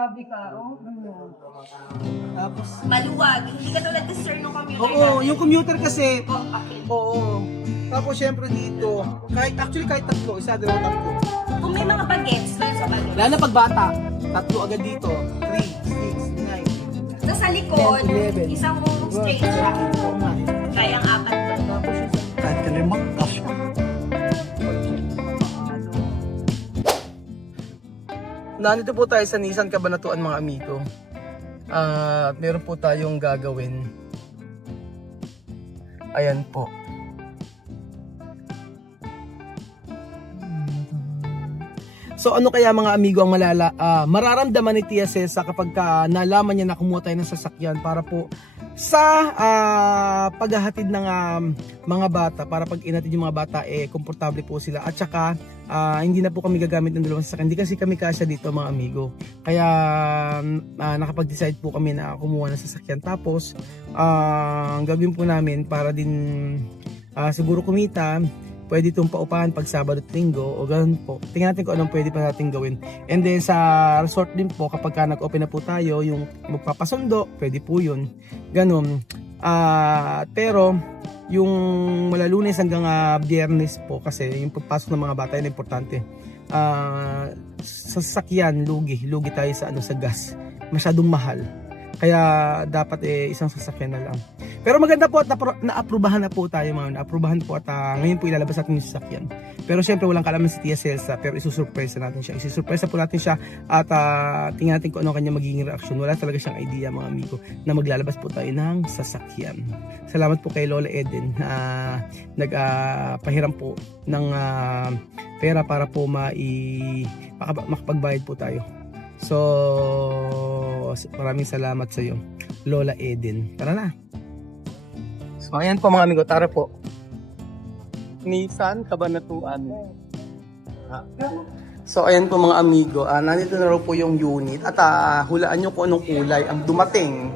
Grabe ka, oh. Tapos, Maluwag. Hindi ka tulad sir nung computer oo, natin. yung commuter kasi, Oh, okay. oo. Tapos syempre dito, kahit tatlo, isa, dalawa, tatlo. Kung may mga bagets, may sa bagets. Lalo na pag bata, tatlo agad dito. 3, 6, 9. Sa likod, 10, 11. isang straight siya. Oo nga. Kayang apat doon. Tapos yung kahit kalimang kasya. Nandito po tayo sa Nissan Cabanatuan mga amigo. At meron po tayong gagawin. Ayan po. So ano kaya mga amigo ang mararamdaman ni Tia Cesa kapag nalaman niya na kumuha tayo ng sasakyan para po sa paghahatid ng mga bata, para pag inatid yung mga bata komportable po sila, at saka hindi na po kami gagamit ng dalawang sasakyan. Hindi kasi kami kasya dito mga amigo. Kaya nakapag-decide po kami na kumuha ng sasakyan. Tapos ang gagawin po namin para din siguro kumita, pwede itong paupahan pag Sabado at Linggo o ganun po. Tingnan natin kung anong pwede pa natin gawin. And then sa resort din po, kapag nag-open na po tayo, yung magpapasundo, pwede po yun. Ganun. Pero yung mula Lunes hanggang Biyernes po, kasi yung pagpasok ng mga bata yun importante. Sa sasakyan, lugi tayo sa gas. Masyadong mahal. Kaya dapat isang sasakyan na lang. Pero maganda po at naaprubahan na po tayo mga. Naaprubahan po at ngayon po ilalabas natin yung sasakyan. Pero syempre walang kalaman si Tia Celsa, pero isusurpresa natin siya. Isusurpresa po natin siya at tingnan natin kung ano kanya magiging reaksyon. Wala talaga siyang idea mga amigo na maglalabas po tayo ng sasakyan. Salamat po kay Lola Eden na nagpahiram po ng pera para po makapagbayad po tayo. So maraming salamat sa iyo, Lola Eden. Tara na. So ayan po mga amigo, tara po. Nissan Cabanatuan. So ayan po mga amigo, nandito na raw po yung unit at hulaan nyo kung anong kulay ang dumating.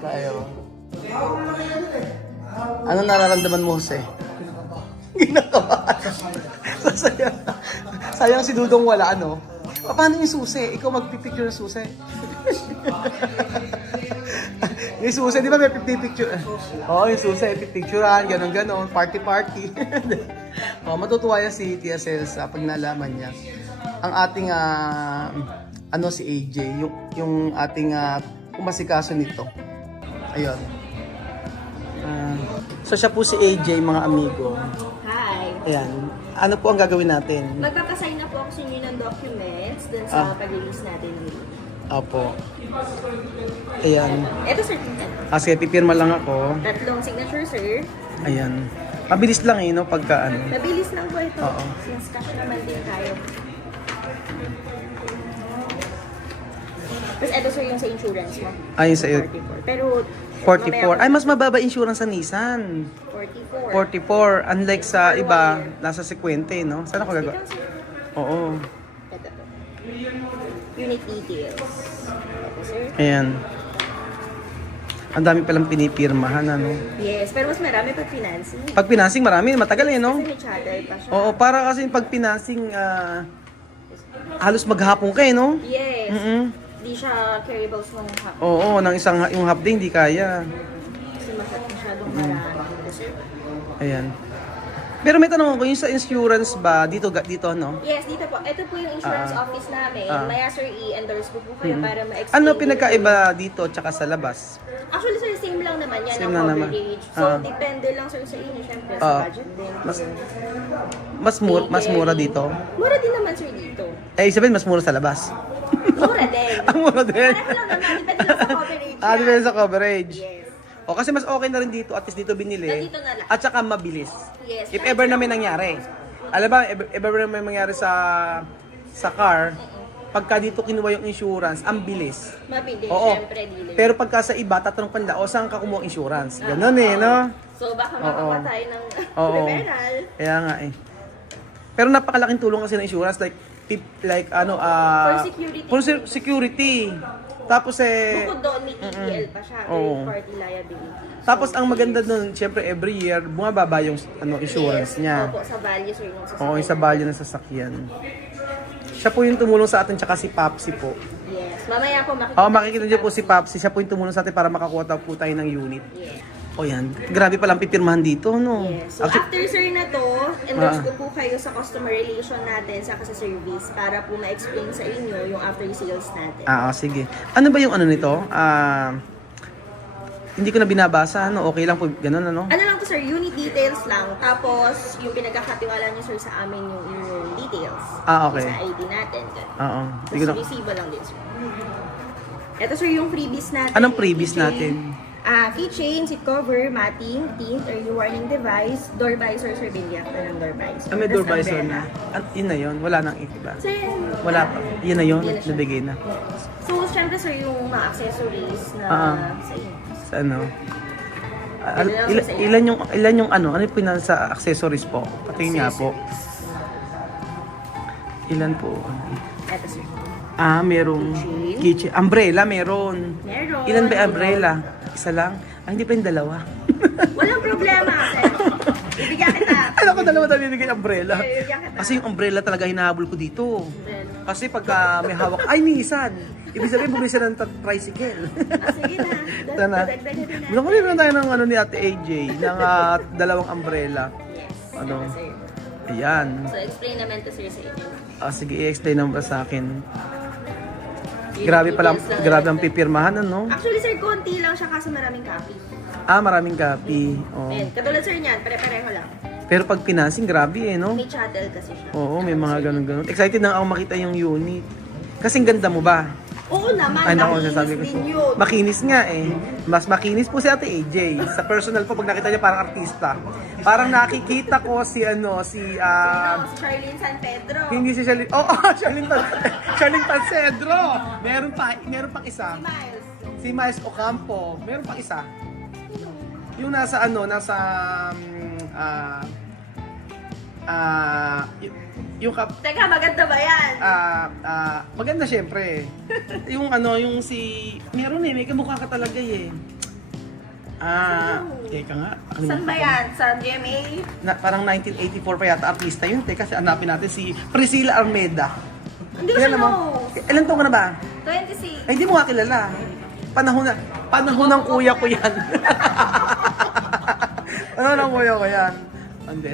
Tayo. Ano nararamdaman mo, Jose? Ginakabahan. Sayang si Dudong wala, ano? Paano yung susi? Ikaw magpipicture ng susi. Yung susi, di ba may pipicture? Oo, yung susi, pipicturean, ganon, party. Matutuwa yan si Tia Celsa pag nalaman niya. Ang ating, si AJ, yung ating kumasikaso nito. Ayun. So siya po si AJ mga amigo. Hi. Ayan. Ano po ang gagawin natin? Magpapasign na po ako sa inyo ng documents dun sa pag-release natin dito. Opo. Ayan. Ito certificate. Sige, pipirma lang ako. 3 signature, sir. Ayan. Mabilis lang no, pagka ano. Mabilis lang po ito. Oo. Since cash naman din tayo. Tapos ito, sir, yung sa insurance mo. Ayun sa 44. Pero 44. Ay, mas mababa insurance sa Nissan. 44. 44. Unlike sa iba, nasa 50, no? Saan ako gagawa? Ito, sir. Oo. Ito po. Unit details. Ito, sir. Ayan. Ang dami palang pinipirmahan, ano? Yes, pero mas marami pag financing. Pag financing, marami. Matagal no? Kasi may charter pa siya. Oo, para kasi pag financing, halos maghapon kayo, no? Yes. Di siya carryable sa mga hap. Oo, yung half day, hindi kaya. Kasi masyadong marami. Sir. Ayan. Pero may tanong ako, yung sa insurance ba, dito no? Yes, dito po. Ito po yung insurance office namin. Maya sir, i-endorse ko po kayo para ma-explain. Ano pinagkaiba dito tsaka sa labas? Actually sir, same lang naman yan Same ang lang naman. coverage. So, depende lang sir sa inyo, syempre, sa budget din. Mas mura dito? Mura din naman sir dito. Sabihin, mas mura sa labas. Mura din. Ang mura din. Pareho lang naman, depende lang sa coverage. Depende sa coverage. Yes. O kasi mas okay na rin dito, at least dito binili. Nandito na lang. At saka mabilis. Yes. If ever na may nangyari. Alam ba, if ever na may nangyari sa car, pagka dito kinuha yung insurance, ang bilis. Mabilis, Oo. syempre dealer. Pero pagka sa iba, tatanong panda, saan ka kumuha insurance? Ganun no? So baka makakuha tayo ng Oo. referral. Kaya nga Pero napakalaking tulong kasi ng insurance, like For security. For security. Tapos Bukod doon, may TPL pa siya, Oo. third party liability. Tapos ang maganda nun, syempre every year bumababa yung insurance Yes. niya. Opo, sa value sir yung sasakyan. Oo, yung sa value ng sasakyan. Siya po yung tumulong sa atin, tsaka si Papsi po. Yes. Mamaya po makikita. Makikita niyo po si Papsi. Siya po yung tumulong sa atin para makakuha po tayo ng unit. Yes. O yan. Grabe palang pipirmahan dito, no? Yes. So after sir na to, endorse ko po kayo sa customer relation natin saka sa service para po ma-explain sa inyo yung after sales natin. Sige. Ano ba yung ano nito? Hindi ko na binabasa, ano? Okay lang po, ganun, ano? Ano lang to sir, unit details lang. Tapos yung pinagkakatiwala niyo sir sa amin yung inyong details. Okay. Sa ID natin. Oo. Hindi ko Tapos na... resibo lang din sir. Ito sir yung freebies natin. Anong freebies Keychain. natin? Keychain, seat cover, matting, tint, early warning device, door visor, sir, binili ako ng door visor. May Tas door visor umbrella. na. Yun na yun. Wala nang iba. Sir, Wala pa. Yun na yun. Yun na siya. Nabigay na. so, syempre sir, yung mga accessories na sa inyo. Sa ano? Ilan lang sa iyo? Ilan yung ano? Ano yung sa accessories po? Patingin nga po. Ilan po? Ito sir. Merong Keychain. keychain. Umbrella, meron. Meron. Ilan ba yung umbrella? Isa lang? Hindi pa yung dalawa. Walang problema, sir. Ibigyan kita. Ano ko dalawa tayo bibigay umbrella? Ibigyan kita. Kasi yung umbrella talaga hinahabol ko dito. Umbrella. Kasi pagka may hawak, ay minsan. Ibig sabihin, bumili sila ng tricycle. Sige na. Ito na. Dagdagan din natin. Bumili na tayo ng ano ni Ate AJ, ng dalawang umbrella. Yes. Ano? Ito, sir. Ayan. So, explain naman to sir sa inyo. Sige, i-explain naman sa akin. Yung Grabe pala, details lang grabe natin. ang pipirmahan, ano? Actually, sir, konti lang siya kasi maraming copy. Maraming copy. Oh. Ayan, katulad sir niyan, pare-pareho lang. Pero pag financing, grabe no? May chattel kasi siya. Oo, may mga ganun-ganun. Excited na ako makita yung unit. Kasing ganda mo ba? Oo naman, Ay, naku, makinis sasabi ko. din yun. Makinis nga eh. Mas makinis po si Ate AJ. Sa personal po, pag nakita niya parang artista. Parang nakikita ko si Si Charlene San Pedro. hindi si Charlene. Charlene Pancedro. Meron pang isa. Si Miles. Si Miles Ocampo. Meron pang isa. Yung nasa Teka, maganda ba yan? maganda syempre. yung may kamukha ka talaga eh. Teka nga. Saan ba yan? Sa GMA? Parang 1984 pa yata artista yun. Teka, hanapin natin si Priscilla Armeda. Hindi ko siya Kilala mo? know. Ilan taon ka na ba? 26. Ay, hindi mo nga kilala. Panahon ng kuya ko yan. Panahon ng kuya ko yan. Hindi,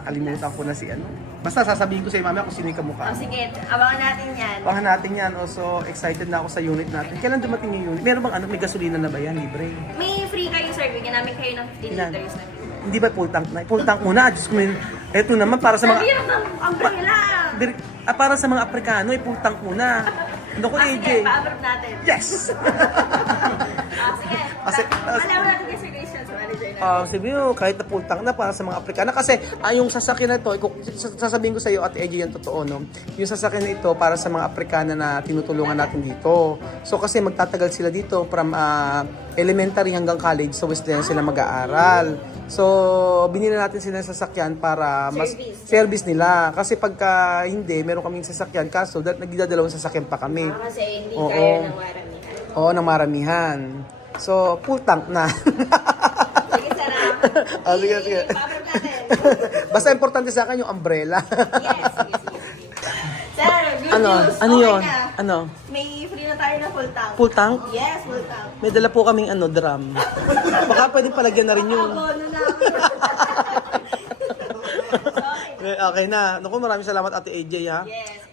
nakalimutan ko na si ano. Basta sasabihin ko sa iyo mamaya kung sino yung kamukha. Sige, abangan natin yan. Abangan natin yan. So, excited na ako sa unit natin. Kailan dumating yung unit? Meron bang may gasolina na ba yan? Libre? May free kayo, sir. Bigyan namin kayo ng 15 Ilan? liters na. Hindi ba full tank na? Full tank muna. Diyos ko, ito naman para sa mga... Sabi ng umbrella. Para sa mga Aprikano, full tank muna. Naku, AJ. Sige, pa-approve natin. Yes! Sige. Kasi- Malaman natin kay Sir Christian sa manager natin. Sabi mo, kahit na full tank na para sa mga Aprikana. Kasi yung sasakyan na ito, sasabihin ko sa iyo at AJ yan totoo, no? Yung sasakyan na ito para sa mga Aprikana na tinutulungan natin dito. So kasi magtatagal sila dito from elementary hanggang college. So Wesleyan sila mag-aaral. So binili natin sila ng sasakyan para mas service nila. Kasi pagka hindi, meron kaming sasakyan. Kaso nagdadalawang sasakyan pa kami. Kasi hindi Oo. kaya ng waramihan. Oo, ng maramihan. So full tank na. Sige, sarap. Sige. Pa-approve natin. Basta importante sa akin yung umbrella. Yes, sige. Sir, good news. Ano Okay yun? na. Ano? May free na tayo na full tank. Full tank? Yes, full tank. May dala po kaming drum. Baka pwedeng palagyan na rin yun. Abono na. Okay na. Naku, maraming salamat Ate AJ ha. Yes.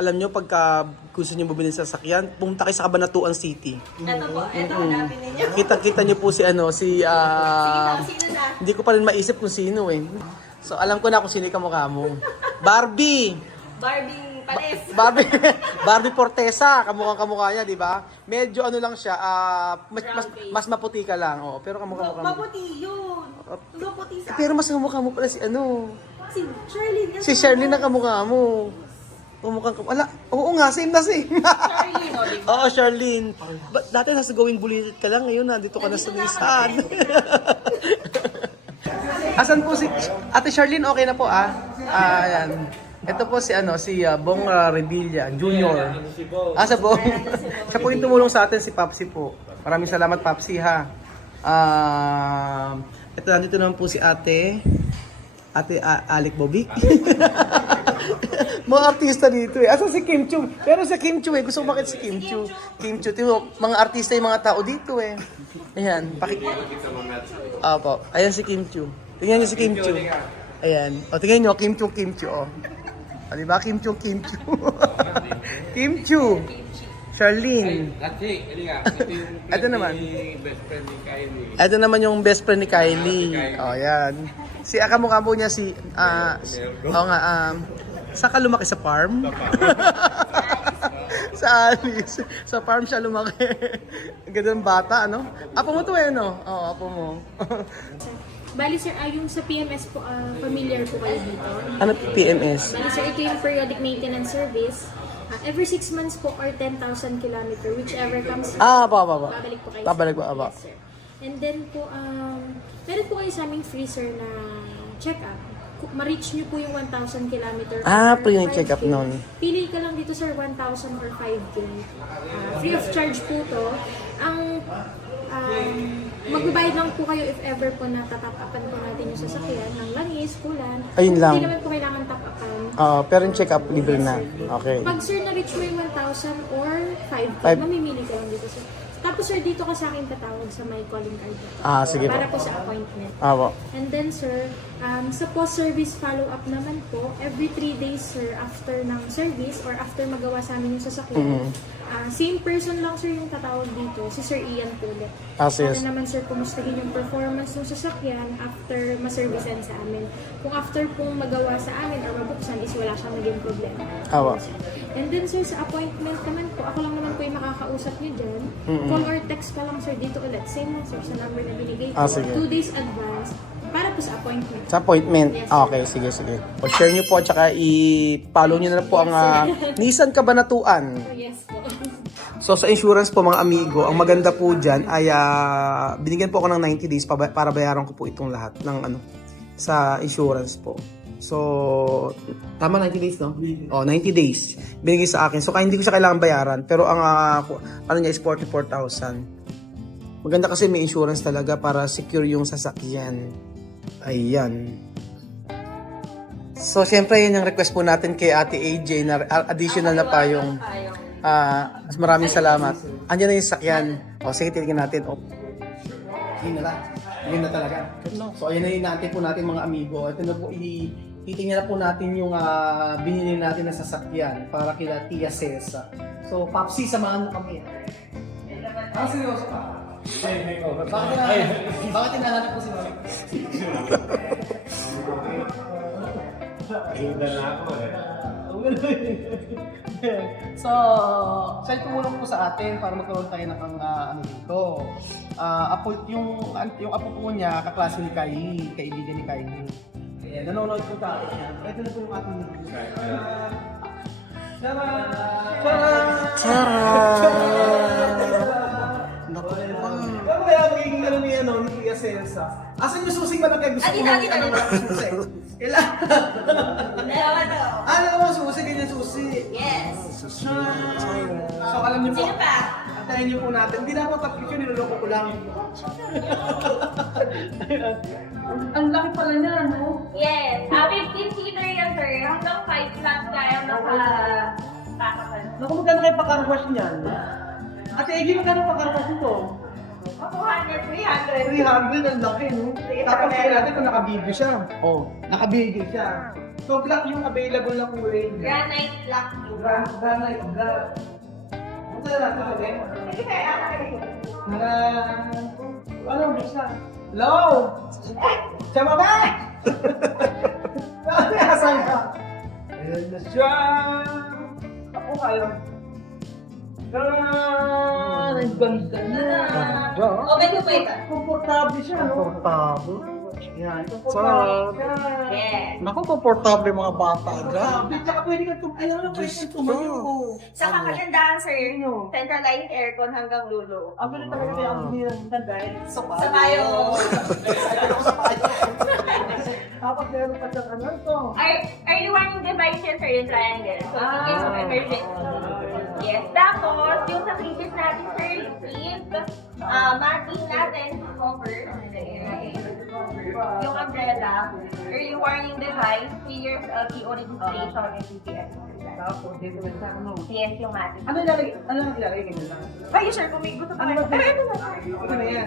Alam nyo pagka gusto nyo bumili sa sasakyan, pumunta kayo sa Cabanatuan City. Ito po, ito hanapin ninyo. Kita nyo po Sino na? hindi ko pa rin maisip kung sino eh. So alam ko na kung sino yung kamukha mo. Barbie Barbie Pares. Barbie Fortesa, kamukha niya, di ba? Medyo lang siya, mas maputi ka lang, pero kamukha mo. Maputi yun. Maputi sa Pero mas kamukha mo pala si si Charlene. si Sherlyn na kamukha mo. Wala, oo nga, same na same. Charlene, o diba? Oo, Charlene. Dati nasa Going Bulilit ka lang, ngayon nandito ka na sa Nissan. Asan po si Ate Charlene? Okay na po ayan. Ito po si Bong Revilla Jr. Sa Bong. Siya po yung tumulong sa atin, si Papsi po. Maraming salamat Papsi ha. Ito nandito naman po si Ate Alec Bobik. Mga artista dito eh. Asa si Kim Chu? Pero si Kim Chu eh. Gusto ko makita si Kim Chu. Kim Chu. Tingnan mo, mga artista yung mga tao dito eh. Ayan. Apo. Ayan si Kim Chu. Tingnan niyo si Kim Chu. Ayan. O, tingnan niyo. Kim Chu, Kim Chu. O. O, diba? Kim Chu, Kim Chu. Kim Chu. Charlene. Ito naman. Ito naman yung best friend ni Kylie. O, ayan. Si kamukha niya si saan ka lumaki sa farm? Sa Alice. Sa farm siya lumaki. Ganda ng bata, ano? Apo mo to eh, no? Oo, apo mo. Bali sir, yung sa PMS po, familiar po kayo dito? Ano PMS? Bali sir, ito yung periodic maintenance service. Every 6 months po or 10,000 kilometer, whichever comes. Babalik po kayo. Babalik po kayo. Aba. Yes, sir. And then po, meron po kayo sa aming free sir na check-up. Ma-reach nyo po yung 1,000 kilometer. Free na check-up nun. Pili ka lang dito sir, 1,000 or 5K. Free of charge po to. Ang magbabayad lang po kayo if ever po natatapakan po natin yung sasakyan ng langis, kulan. Ayun lang. Hindi naman po kailangan tapakan. Pero yung check-up libre na. Okay. Pag sir na-reach mo yung 1,000 or 5K, mamimili ka lang dito sir. Tapos sir, dito ka sa akin tatawag sa my calling card. Sige po. Para po sa appointment. Apo. And then sir, sa post-service follow-up naman po, every 3 days sir, after ng service or after magawa sa amin yung sasakyan, same person lang sir yung tatawag dito, si Sir Ian po ulit. Yes. Para naman sir, kumustahin yung performance ng sasakyan after ma-servicean sa amin. Kung after pong magawa sa amin or mabuksan is wala siyang naging problema. Apo. And then sir, sa appointment naman po, ako lang naman po yung makakausap niyo dyan. Call or text ka lang sir dito ulit. Same lang sir sa number na binigay ko. Sige. 2 days advance para po sa appointment. Sa appointment? Yes, Okay, sige. O, share nyo po at saka i-follow nyo na lang po ang Nissan Cabanatuan. Yes po. So sa insurance po mga amigo, ang maganda po dyan ay binigyan po ako ng 90 days para bayaran ko po itong lahat ng sa insurance po. So, tama 90 days, no? 90 days. Binigay sa akin. So, kaya hindi ko siya kailangan bayaran. Pero ang niya is 44,000. Maganda kasi may insurance talaga para secure yung sasakyan. Ayan. So, syempre, yun yung request po natin kay Ate AJ na additional na pa yung maraming salamat. Andiyan na yung sasakyan. Sige, tingnan natin. Yun na lang. Yun na talaga. So, ayun na yung natin po natin mga amigo. Ito na po, titingnan na po natin yung binili natin na sasakyan para kila Tia Cesa. So, Papsi, samahan mo kami. Seryoso ka? Bakit hinahanap po si Mami? Ganda na ako eh. So, siya tumulong po sa atin para magkaroon tayo ng dito. Yung apo po niya, kaklase ni Kylie, kaibigan ni Kylie. Ayan, nanonood po tayo. Ito na po yung ating Naku po. Ano kaya magiging ni Tia Cesa? Asan yung susi ba na kayo gusto ko susi? Kailangan. Ano susi? Ganyan susi. Yes. So, alam niyo po. Sino pa? Antayin niyo po natin. Hindi na po pag-picture, niloloko ko lang. Ang laki pala niya, no? Yes. 15-seater yan, sir. Hanggang 5 lang tayo nakapakapan. Naku, magkano kayo pakarwash niyan? Ate Egi, magkano pakarwash nito? 200, 300. 300, ang laki, no? Tapos kaya natin kung nakabigyo siya. Nakabigyo siya. So, black yung available na kulay niya. Granite black. Granite black. Ano na natin kami? Sige kaya ako. Ano, bisa? Hello! Sama ba? Asan ka? Ayan na siya! Ako kayo. Ang ganda niya. Open ko pa ito. Komportable siya, no? Komportable. Yan, komportable siya. Yes. Naku, komportable mga bata. Grabe, tsaka pwede ka tumayo. Tumayo. Sa kagandahan, sir, centralized aircon hanggang lulo. Ako na talaga yung ang dahil sa tayo. Tapos meron pa siyang ano ito. Early warning device yan, sir, yung triangle. So, in case of emergency. Yes. Tapos, yung sa previous natin, sir, is matting natin cover. yung umbrella, or yung warning device, 3 years LTO registration, and TPS. Tapos, dito na sa ano. Yes, yung matic. Ano naglalagay ganyan lang? Ay, sir, kung may gusto pa kayo. Pero ito na. Ano na yan?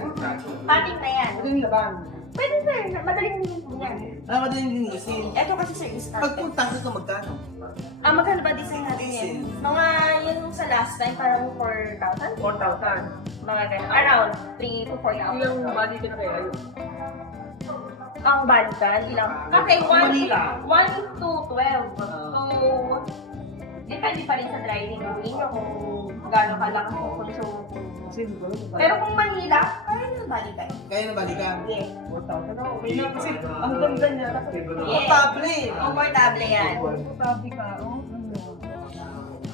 Matic na yan. Ito yung laban. Pwede, sir. Madaling din po yan. Madaling din kasi. Ito kasi, sir, is Pag punta ka magkano? magkano ba design natin yan? Mga yun sa last time, parang 4,000? 4,000. Mga ganun. Around 3 to 4,000. Ilang body ka na kayo? Ang balikan, ilang? Kasi 1 is to 12. So, depende pa rin sa driving ninyo kung gaano kalakas ang consume. Pero kung Manila, kaya nyo balikan. Kaya na balikan? Yes. 4,000. Okay na kasi ang ganda niya. Yes. Portable. Comfortable yan. Portable ka.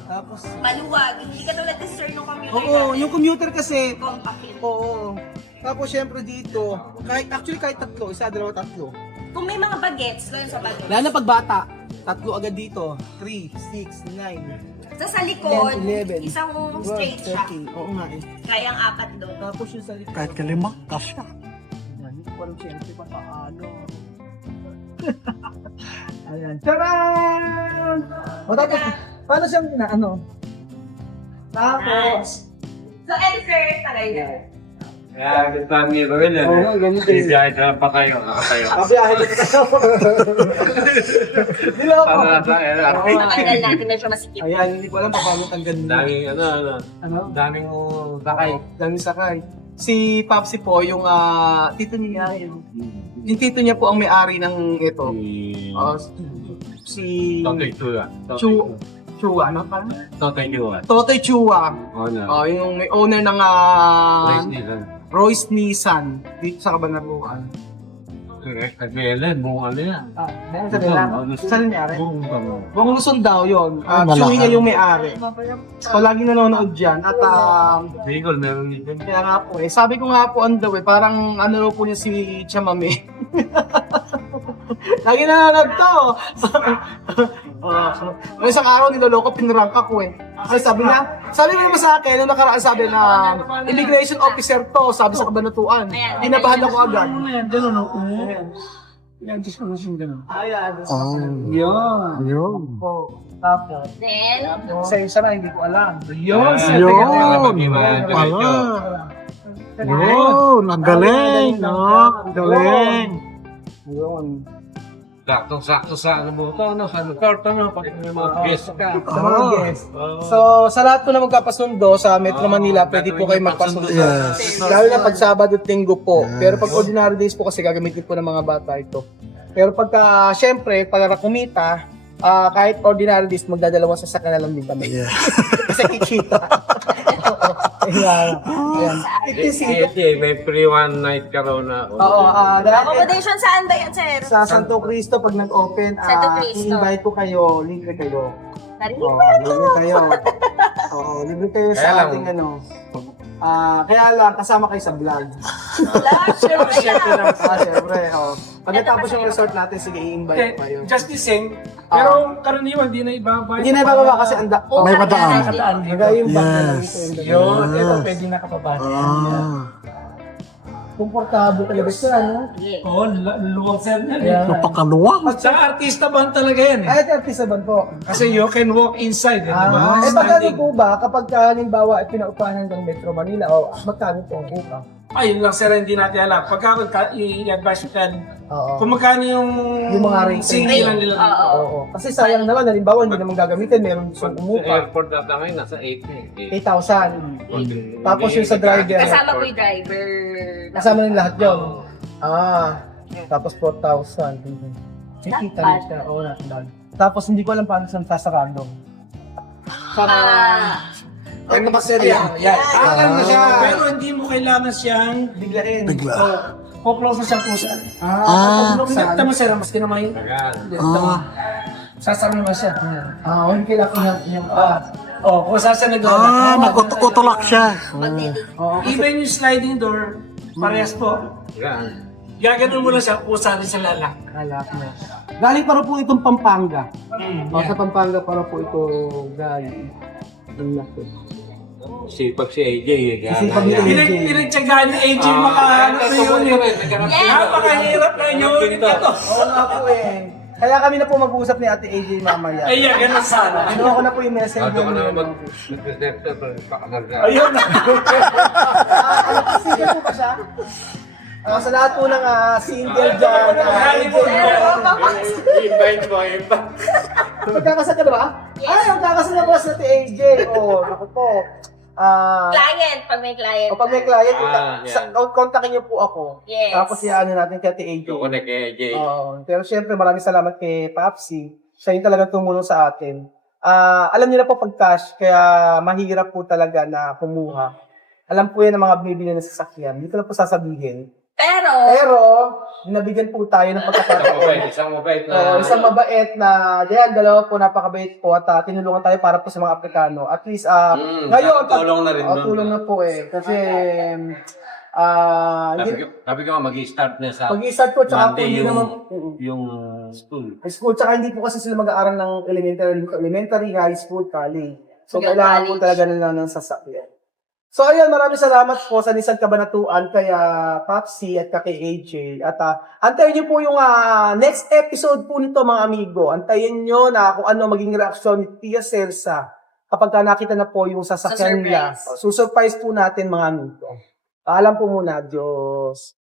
Tapos, Maluwag. Hindi ka tulad ni sir nung computer Oo, natin. yung commuter kasi, Compact yun. oo. Tapos syempre dito, kahit tatlo, isa, dalawa, tatlo. Kung may mga bagets, ganun sa bagets. Lalo na pag bata, tatlo agad dito. 3, 6, 9, Sa likod, 11, isang straight siya. 13. Oo nga eh. Kayang 4 doon. Tapos yung sa likod. Kahit kalima, kasya. Yan, hindi ko alam syempre pa paano. Ayan. Tcharan! O tapos, paano siyang ano? Tapos, So, answer talaga. Kaya gusto ang nito rin yan. Oo, ganito eh. Bibiyahe ka lang pa kayo, nakatayo. kabiyahe na tayo. Dila ako. Para sa Matanggal natin na siya masikip. Ayan, hindi ko alam pa paano tanggalin. daming Ano? daming mo sakay. Dami sakay. Si Papsi po, yung tito niya, yung tito niya po ang may-ari ng ito. Si Totoy Chua. Chua, ano pa? Totoy Chua. Totoy Chua. Oo na. Yung may owner ng Race nila. Royce Nissan dito sa Cabanatuan. Kagailan, buong ano yan. Meron sa nila. Saan nangyari? Buong bango. Buong Luzon daw yun. Malacan. Chewy nga yung may-ari. So, lagi nanonood dyan. At Bicol, meron din dyan. kaya nga po eh. Sabi ko nga po on the way, parang ano raw po niya si Chamame. Lagi nanonood to. May isang araw niloloko, pinrank ako eh. Kasi sabi mo sa akin, nung nakaraan sabi na immigration officer to, sabi sa Cabanatuan. Dinabahan ako agad. Ganun, no? Yan, disposition ganun. Ayan. Yun. Yun. Tapos, Then, sa isa na hindi ko alam. Yun. Yun. Pala. Yun. Ang galing. No? Ang galing. Yun. Saktong-sakto sa ano mo to, sa motor to, pag may mga guest ka. Sa mga guests. So, sa lahat po na magkapasundo sa Metro Manila, pwede po kayo magpasundo. Yes. Lalo na pag Sabado at Linggo po. Pero pag ordinary days po kasi gagamitin po ng mga bata ito. Pero pagka, syempre, pag kumita, kahit ordinary days, magdadalawang sasakyan na lang din kami. Yeah. Kasi kikita. Ayan. Ayan. May free one night ka raw na. Oo, dahil accommodation saan ba yan, sir? sa Santo Cristo, pag nag-open, Santo Cristo. i-invite ko kayo, libre kayo. Narinig Oo, mo na to. libre kayo. Oo, libre kayo Kaya sa lang. ating ano. Kaya lang, kasama kayo sa vlog. Wala, syempre yan. Siyempre, oh. Pagkatapos yung resort natin, sige, i-invite ko kayo. Just the same. Pero karaniwan, di na ibabay. Hindi na ibababa kasi anda. May padaan. Kataan Hanggang yung bag na lang Yes. dito. Yun, ito pwede nakapabasa. Ah. Komportable talaga siya, no? Oo, luwag sir na. Yeah. Napakaluwang. Sa artista ba talaga yan eh? Ay, ito artista ba po? Kasi you can walk inside, eh, di ba? Pagkano Standing. po ba kapag halimbawa ay pinaupahan ng Metro Manila o magkano po ang upa? Ay, yun lang sir, hindi natin alam. Pagka i-advise ko yan, Oo. kung magkano yung Yung mga rate. singilan nila dito. Oo. Kasi sayang naman, halimbawa hindi naman gagamitin, meron gusto Sa umupa. airport data ngayon, nasa 8 eh. 8,000. Tapos yung sa driver, Kasama ko yung driver. kasama ng lahat yun. Tapos 4,000. Nakita niya siya. Oo, not bad. Tapos hindi ko alam paano saan sasarado. Ano ba sir yan? Yan. Ganun na siya. Pero hindi mo kailangan siyang Biglain. Bigla. po-close na siya po sa... Saan? Tama sir, maski naman yung... Ah. Sasara naman siya. Hindi kailangan yung Kung saan nag Nagutulak siya. Even yung sliding door, parehas po. Yan. Gaganon mo lang siya kung saan sa lalak. Alak mo. Galing para po itong Pampanga. Sa Pampanga para po ito galing. Ang laki. Sipag si AJ. Eh. Sipag ni AJ. Pinagtsagaan ni AJ makahanap na yun eh. Napakahirap na yun. Ito. Oo nga po eh. Kaya kami na po mag-uusap ni Ate AJ mamaya. Ayan, ganun sana. Kinuha ko na po yung messenger Bago ko na niya. mag-reception, pakakarga. Ayun na. Single po ba siya? Sa lahat po ng single dyan. Invite mo, invite. Magkakasal ka na ba? Yes. Ay, magkakasal na po si Ate AJ. Ako po. Client, pag may client. Pag may client, yan. kontakin niyo po ako. Yes. Tapos ano natin kay Ate AJ. Yung connect kay AJ. Pero syempre maraming salamat kay Papsi. Siya yung talagang tumulong sa atin. Alam niyo na po pag cash, kaya mahirap po talaga na kumuha. Alam po yan ng mga bibili ng sasakyan. Dito na po sasabihin. Pero, binabigyan po tayo ng pagkakataon. Isang mabait Isang mabait na, yan, dalawa po napakabait po at tinulungan tayo para po sa mga Aprikano. At least, ngayon, tulong na rin doon. tulong na po eh. Kasi, Sabi ko mag-i-start na sa pag-i-start ko, tsaka po Monday hindi naman, yung school. school, tsaka hindi po kasi sila mag-aaral ng elementary, high school, college. So, Hanggang kailangan po college. talaga nila ng sasakyan. So, ayun, maraming salamat po sa Nissan Cabanatuan, kaya Papsi at kay AJ. At antayin niyo po yung next episode po nito, mga amigo. Antayin niyo na kung ano maging reaksyon ni Tia Celsa kapag nakita na po yung sasakyan nila. Surprise. Susurprise po natin, mga amigo. Paalam po muna, Diyos.